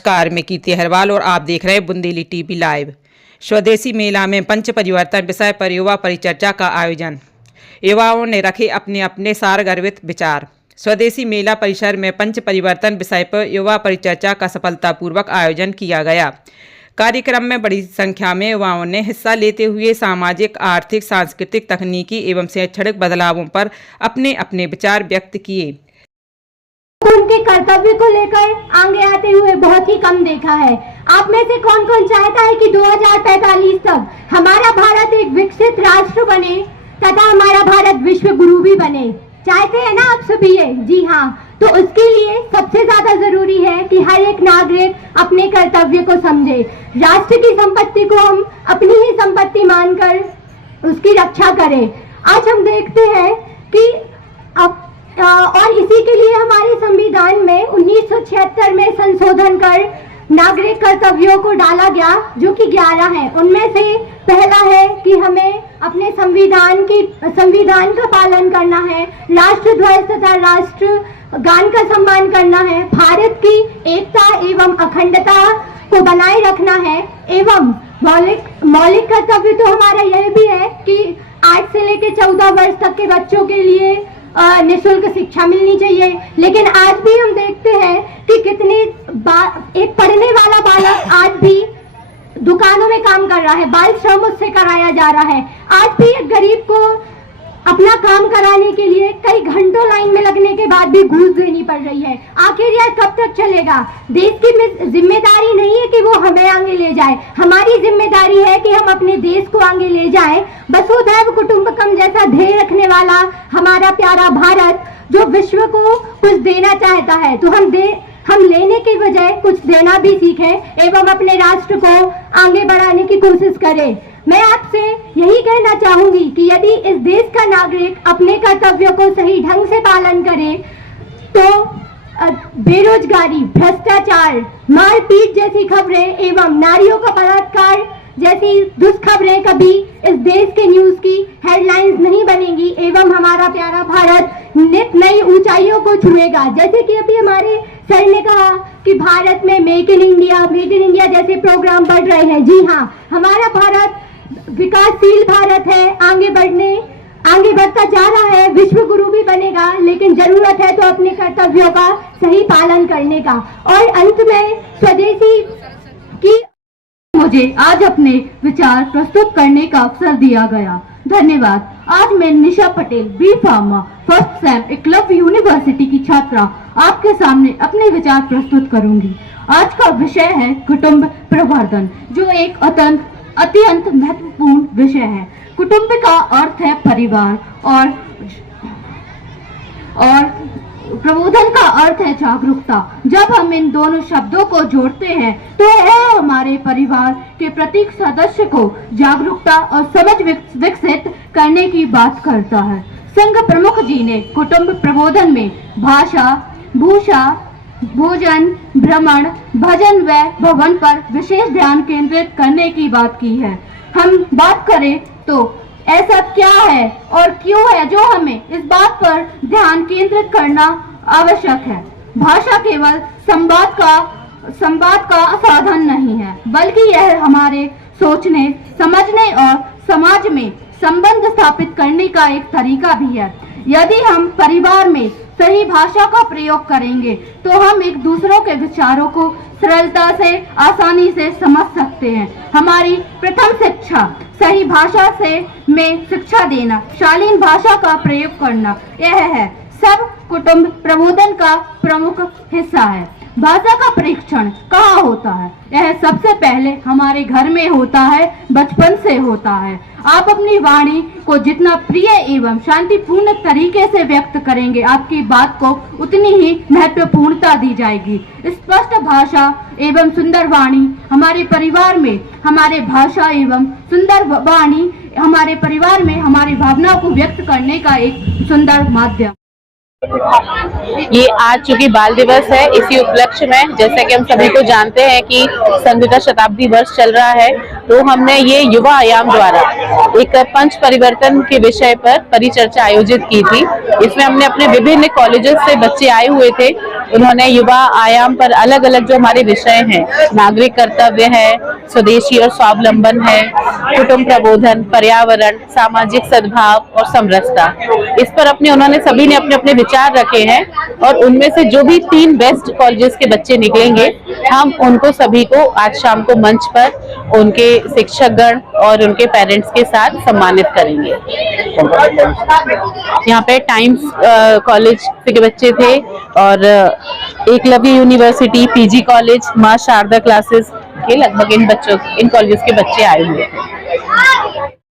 नमस्कार, मैं कीर्ति अहरवाल और आप देख रहे हैं बुंदेली टीवी लाइव। स्वदेशी मेला में पंच परिवर्तन विषय पर युवा परिचर्चा का आयोजन। युवाओं ने रखे अपने अपने सारगर्भित विचार। स्वदेशी मेला परिसर में पंच परिवर्तन विषय पर युवा परिचर्चा का सफलतापूर्वक आयोजन किया गया। कार्यक्रम में बड़ी संख्या में युवाओं ने हिस्सा लेते हुए सामाजिक, आर्थिक, सांस्कृतिक, तकनीकी एवं शैक्षणिक बदलावों पर अपने अपने विचार व्यक्त किए। उनके कर्तव्य को लेकर आगे आते हुए बहुत ही कम देखा है। आप में से कौन कौन चाहता है कि 2045 तक हमारा भारत एक विकसित राष्ट्र बने तथा हमारा भारत विश्व गुरु भी बने? चाहते हैं ना आप सभी ये? जी हाँ। तो उसके लिए सबसे ज्यादा जरूरी है कि हर एक नागरिक अपने कर्तव्य को समझे। राष्ट्र की संपत्ति को हम अपनी ही संपत्ति मानकर उसकी रक्षा करें। आज हम देखते हैं कि और इसी के लिए हमारे संविधान में 1976 में संशोधन कर नागरिक कर्तव्यों को डाला गया, जो कि 11 है। उनमें से पहला है कि हमें अपने संविधान का पालन करना है, राष्ट्र ध्वज तथा राष्ट्र गान का सम्मान करना है, भारत की एकता एवं अखंडता को बनाए रखना है एवं मौलिक कर्तव्य तो हमारा यह भी है कि 8 से लेकर 14 वर्ष तक के बच्चों के लिए निःशुल्क शिक्षा मिलनी चाहिए। लेकिन आज भी हम देखते हैं कि एक पढ़ने वाला बालक आज भी दुकानों में काम कर रहा है, बाल श्रम उससे कराया जा रहा है। आज भी एक गरीब को अपना काम कराने के लिए कई घंटों लाइन में लगने के बाद भी घूस देनी पड़ रही है। आखिर यह कब तक चलेगा? देश की जिम्मेदारी नहीं है कि वो हमें आगे ले जाए, हमारी जिम्मेदारी है कि हम अपने देश को आगे ले जाए। वसुधैव कुटुंबकम जैसा ध्येय रखने वाला हमारा प्यारा भारत जो विश्व को कुछ देना चाहता है, तो हम लेने की बजाय कुछ देना भी सीखें एवं अपने राष्ट्र को आगे बढ़ाने की कोशिश करें। मैं आपसे यही कहना चाहूंगी कि यदि इस देश का नागरिक अपने कर्तव्यों को सही ढंग से पालन करे तो बेरोजगारी, भ्रष्टाचार, मारपीट जैसी खबरें एवं नारियों का बलात्कार जैसी दुष्खबरें कभी इस देश के न्यूज की हेडलाइंस नहीं बनेंगी एवं हमारा प्यारा भारत नित नई ऊंचाइयों को छुएगा। जैसे कि अभी हमारे सर ने कहा कि भारत में मेक इन इंडिया जैसे प्रोग्राम बढ़ रहे हैं। जी हाँ, हमारा भारत विकासशील भारत है, आगे बढ़ता जा रहा है, विश्व गुरु भी बनेगा, लेकिन जरूरत है तो अपने कर्तव्यों का सही पालन करने का। और अंत में स्वदेशी की मुझे आज अपने विचार प्रस्तुत करने का अवसर दिया गया। धन्यवाद। आज मैं Nisha Patel, B pharma first sem Eklavya university की छात्रा आपके सामने अपने विचार प्रस्तुत करूंगी। आज का विषय है कुटुंब प्रवर्धन, जो एक अत्यंत महत्वपूर्ण विषय है। कुटुंब का अर्थ है परिवार और प्रबोधन का अर्थ है जागरूकता। जब हम इन दोनों शब्दों को जोड़ते हैं तो यह हमारे परिवार के प्रत्येक सदस्य को जागरूकता और समझ विकसित करने की बात करता है। संघ प्रमुख जी ने कुटुंब प्रबोधन में भाषा, भूषा, भोजन, भ्रमण, भजन व भवन पर विशेष ध्यान केंद्रित करने की बात की है। हम बात करें तो ऐसा क्या है और क्यों है जो हमें इस बात पर ध्यान केंद्रित करना आवश्यक है? भाषा केवल संवाद का साधन नहीं है, बल्कि यह हमारे सोचने, समझने और समाज में संबंध स्थापित करने का एक तरीका भी है। यदि हम परिवार में सही भाषा का प्रयोग करेंगे तो हम एक दूसरों के विचारों को सरलता से, आसानी से समझ सकते हैं। हमारी प्रथम शिक्षा सही भाषा में शिक्षा देना, शालीन भाषा का प्रयोग करना, यह है सब कुटुंब प्रबोधन का प्रमुख हिस्सा है। भाषा का परीक्षण कहाँ होता है? यह सबसे पहले हमारे घर में होता है, बचपन से होता है। आप अपनी वाणी को जितना प्रिय एवं शांतिपूर्ण तरीके से व्यक्त करेंगे, आपकी बात को उतनी ही महत्वपूर्णता दी जाएगी। स्पष्ट भाषा एवं सुंदर वाणी हमारे परिवार में हमारे परिवार में हमारी भावनाओं को व्यक्त करने का एक सुंदर माध्यम। ये आज चूंकि बाल दिवस है, इसी उपलक्ष्य में जैसा कि हम सभी को जानते हैं कि संघ का शताब्दी वर्ष चल रहा है, तो हमने ये युवा आयाम द्वारा एक पंच परिवर्तन के विषय पर परिचर्चा आयोजित की थी। इसमें हमने अपने विभिन्न कॉलेजेस से बच्चे आए हुए थे उन्होंने युवा आयाम पर अलग अलग जो हमारे विषय हैं, नागरिक कर्तव्य है, स्वदेशी और स्वावलंबन है, कुटुंब प्रबोधन, पर्यावरण, सामाजिक सद्भाव और समरसता, इस पर उन्होंने सभी ने अपने अपने विचार रखे हैं। और उनमें से जो भी 3 बेस्ट कॉलेजेस के बच्चे निकलेंगे, हम उनको सभी को आज शाम को मंच पर उनके शिक्षकगण और उनके पेरेंट्स के साथ सम्मानित करेंगे। यहाँ पे टाइम्स कॉलेज के बच्चे थे और एकलव्य यूनिवर्सिटी, पीजी कॉलेज, मां शारदा क्लासेस के लगभग इन कॉलेजेस के बच्चे आए हुए थे।